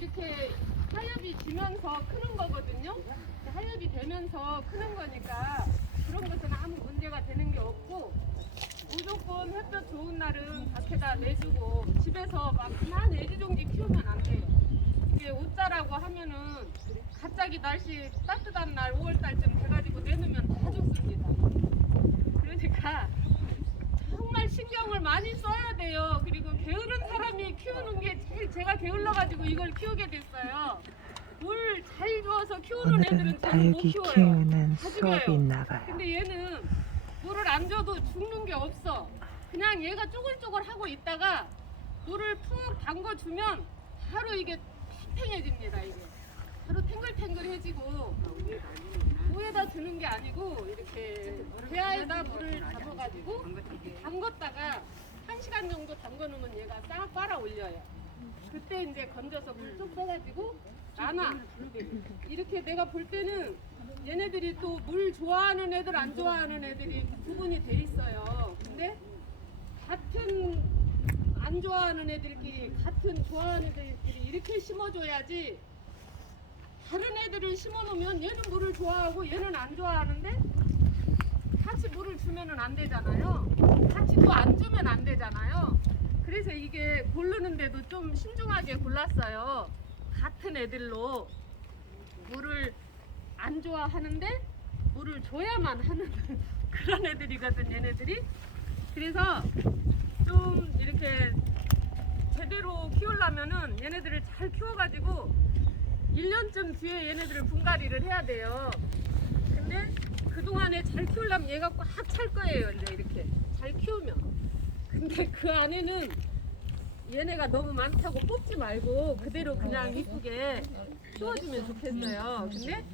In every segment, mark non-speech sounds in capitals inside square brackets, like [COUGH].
이렇게 하엽이 지면서 크는 거거든요. 하엽이 되면서 크는 거니까 그런 것은 아무 문제가 되는 게 없고 무조건 햇볕 좋은 날은 밖에다 내주고 집에서 막 그만 애지종지 키우면 안 돼요. 이게 옷자라고 하면은 갑자기 날씨 따뜻한 날 5월달쯤 돼가지고 내놓으면 다 죽습니다. 그러니까 정말 신경을 많이 써야 돼요. 그리고 게으른 사람이 키우는 게 제일 제가 게을러가지고 이걸 키우게 됐어요. 물잘 주어서 키우는 애들은 오늘은 저는 못 다육이 키워요. 키우는 다 수업이. 있나 봐요. 근데 얘는 물을 안 줘도 죽는 게 없어. 그냥 얘가 쪼글쪼글 하고 있다가 물을 푹 담궈 주면 바로 이게 탱탱해집니다. 이게 바로 탱글탱글해지고 위에다 주는 게 아니고 이렇게 대야에다 물을 담아가지고 담궜다가 한 시간 정도 담궈 놓으면 얘가 싹 빨아 올려요. 그때 이제 건져서 물쭉 빼가지고 나눠. 이렇게 내가 볼 때는 얘네들이 또 물 좋아하는 애들 안 좋아하는 애들이 구분이 돼 있어요. 근데 같은 안 좋아하는 애들끼리 같은 좋아하는 애들끼리 이렇게 심어줘야지 다른 애들을 심어놓으면 얘는 물을 좋아하고 얘는 안 좋아하는데 같이 물을 주면은 안 되잖아요. 같이 또 안 주면 안 되잖아요. 그래서 이게 고르는데도 좀 신중하게 골랐어요. 같은 애들로 물을 안 좋아하는데 물을 줘야만 하는 [LAUGHS] 그런 애들이거든 얘네들이. 그래서 좀 이렇게 제대로 키우려면은 얘네들을 잘 키워가지고 1년쯤 뒤에 얘네들을 분갈이를 해야 돼요. 근데 그동안에 잘 키우려면 얘가 꽉 찰 거예요. 이제 이렇게 잘 키우면. 근데 그 안에는 얘네가 너무 많다고 뽑지 말고 그대로 그냥 이쁘게 키워주면 좋겠어요. 근데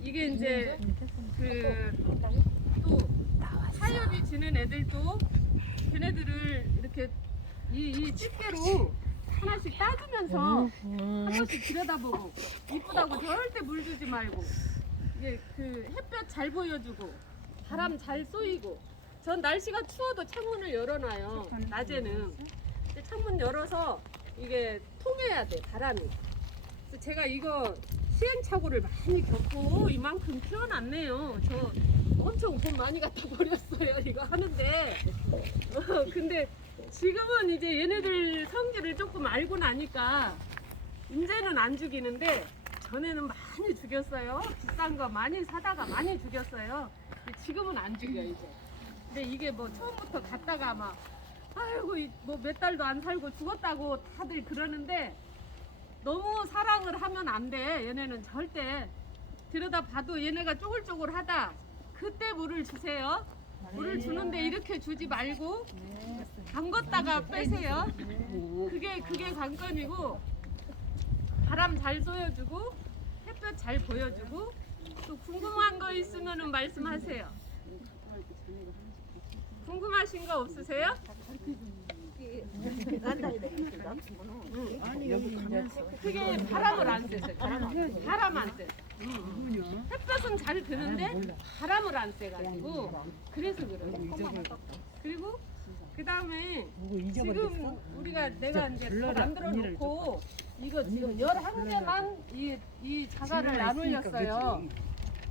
이게 이제 그또 사육이 지는 애들도 걔네들을 이렇게 이, 이 집게로 하나씩 따주면서 한 번씩 들여다보고 이쁘다고 절대 물 주지 말고 이게 그 햇볕 잘 보여주고 바람 잘 쏘이고 전 날씨가 추워도 창문을 열어놔요 낮에는 근데 창문 열어서 이게 통해야 돼 바람이 그래서 제가 이거 시행착오를 많이 겪고 이만큼 키워놨네요 저 엄청 돈 많이 갖다 버렸어요 이거 하는데 어, 근데 지금은 이제 얘네들 성질을 조금 알고 나니까 이제는 안 죽이는데 전에는 많이 죽였어요. 비싼 거 많이 사다가 많이 죽였어요. 지금은 안 죽여 이제. 근데 이게 뭐 처음부터 갔다가 막 아이고 뭐 몇 달도 안 살고 죽었다고 다들 그러는데 너무 사랑을 하면 안 돼. 얘네는 절대 들여다 봐도 얘네가 쪼글쪼글하다. 그때 물을 주세요. 물을 주는데 이렇게 주지 말고 담궜다가 빼세요. 그게 그게 관건이고 바람 잘 쏘여주고 햇볕 잘 보여주고 또 궁금한 거 있으면은 말씀하세요. 궁금하신 거 없으세요? 그게 바람을 안 쐬세요. 바람 안 쐬. 햇볕은 잘 드는데 바람을 안 쐬가지고 그래서 그래요. 그리고 그 다음에 지금 우리가 내가 이제 다 만들어 놓고 이거 지금 11개만 이, 이 자갈을 안 올렸어요.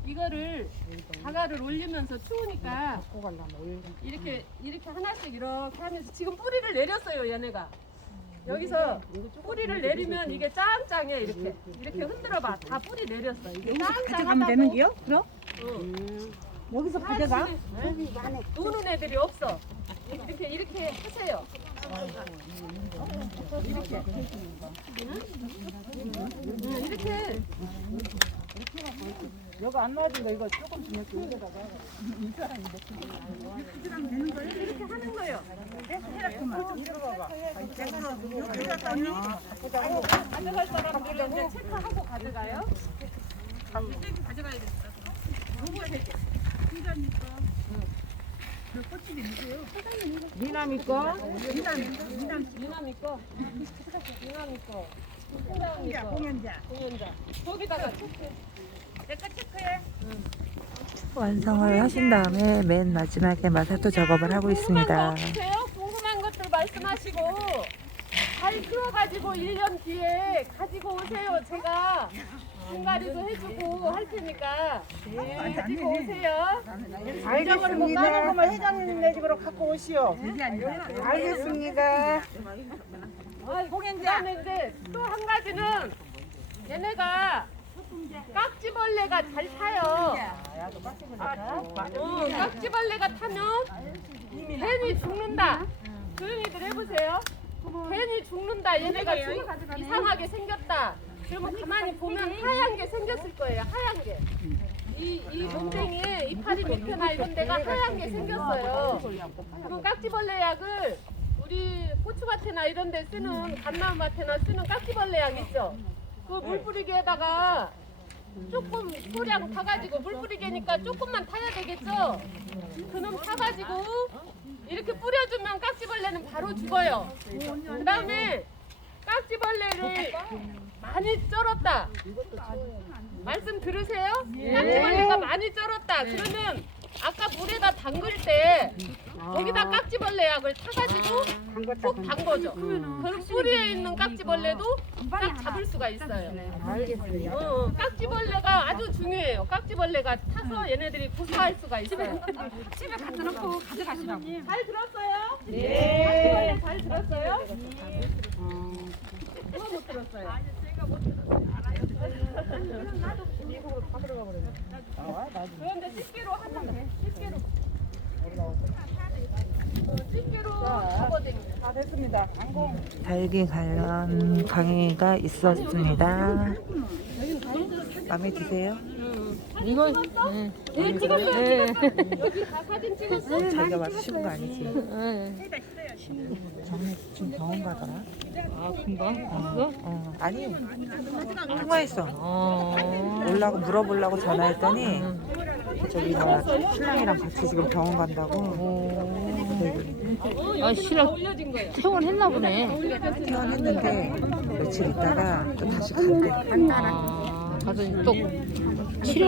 이거를 자갈을 올리면서 추우니까 이렇게 이렇게 하나씩 이렇게 하면서 지금 뿌리를 내렸어요 얘네가 여기서 뿌리를 내리면 이게 짱짱해 이렇게 이렇게 흔들어 봐다 뿌리 내렸어 이게 가져가면 되는 짱짱하다고 게요? 그럼? 응. 여기서 가져가? 네? 노는 애들이 없어 이렇게 이렇게 하세요 여기 안 놔준다. 이거 조금씩 이렇게 올려다가. 이렇게 하는 거예요. 가져갈 사람들은 이제 체크하고 가져가요? 이쪽이 가져가야 겠다 요거 세 개. 미남이 거 미남이 거 미남이 거 홍장이 거 공연자 공연자 거기다가 체크 내거 체크해 완성을 하신 다음에 맨 마지막에 마사토 작업을 하고 있습니다. 궁금한 것들 말씀하시고 잘 키워가지고 1년 뒤에 가지고 오세요. 제가 분갈이도 해주고 할 테니까 네, 가지고 오세요. 알겠습니다. 까는 것만 회장님네 집으로 갖고 오시오. 알겠습니다. 이제 또한 가지는 얘네가 깍지벌레가 잘 타요. 어, 깍지벌레가 타면 괜히 죽는다. 조용히들 해보세요. 괜히 죽는다. 얘네가 죽, 이상하게 생겼다. 그러면 가만히 보면 하얀 게 생겼을 거예요. 하얀 게. 이, 이 몸탱이에 이파리 밑에나 이런 데가 하얀 게 생겼어요. 그럼 깍지벌레 약을 우리 고추밭에나 이런 데 쓰는 감나무밭에나 쓰는 깍지벌레 약 있죠? 그 물 뿌리기에다가 조금 소량 타가지고 물 뿌리기니까 조금만 타야 되겠죠? 그놈 타가지고 이렇게 뿌려주면 깍지벌레는 바로 죽어요. 그 다음에 깍지벌레를 많이 쩔었다. 말씀 들으세요? 깍지벌레가 많이 쩔었다. 그러면 아까 물에다 담글 때 거기다 깍지벌레 약을 타가지고 푹 담궈줘. 그럼 뿌리에 있는 깍지벌레도 딱 잡을 수가 있어요. 알겠어요. 어, 깍지벌레가 아주 중요해요. 깍지벌레가 타서 얘네들이 고소할 수가 있어요. [LAUGHS] 집에 갖다 놓고 가져가시라고. 잘 들었어요? 네. 깍지벌레 잘 들었어요? 들었어요? 그런데 집게로 하면 돼. 집게로. 어, 집게로 접어당겨. 다 됐습니다. 항공. 달기 관련 강의가 있었습니다. 마음에 드세요? 이거 네, 찍었어요. 찍었어. 여기 다 사진 찍었어. 자기가 막 쉬운 거 아니지? 정말 지금 병원 가더라. 아 금방 왔어? 어, 아니 통화했어. 올라고 물어보려고 전화했더니 저기 나 신랑이랑 같이 지금 병원 간다고. 아, 싫어. 올려진 거예요. 퇴원했나 보네. 퇴원했는데 며칠 있다가 또 다시 간대. 아, 가서 또 치료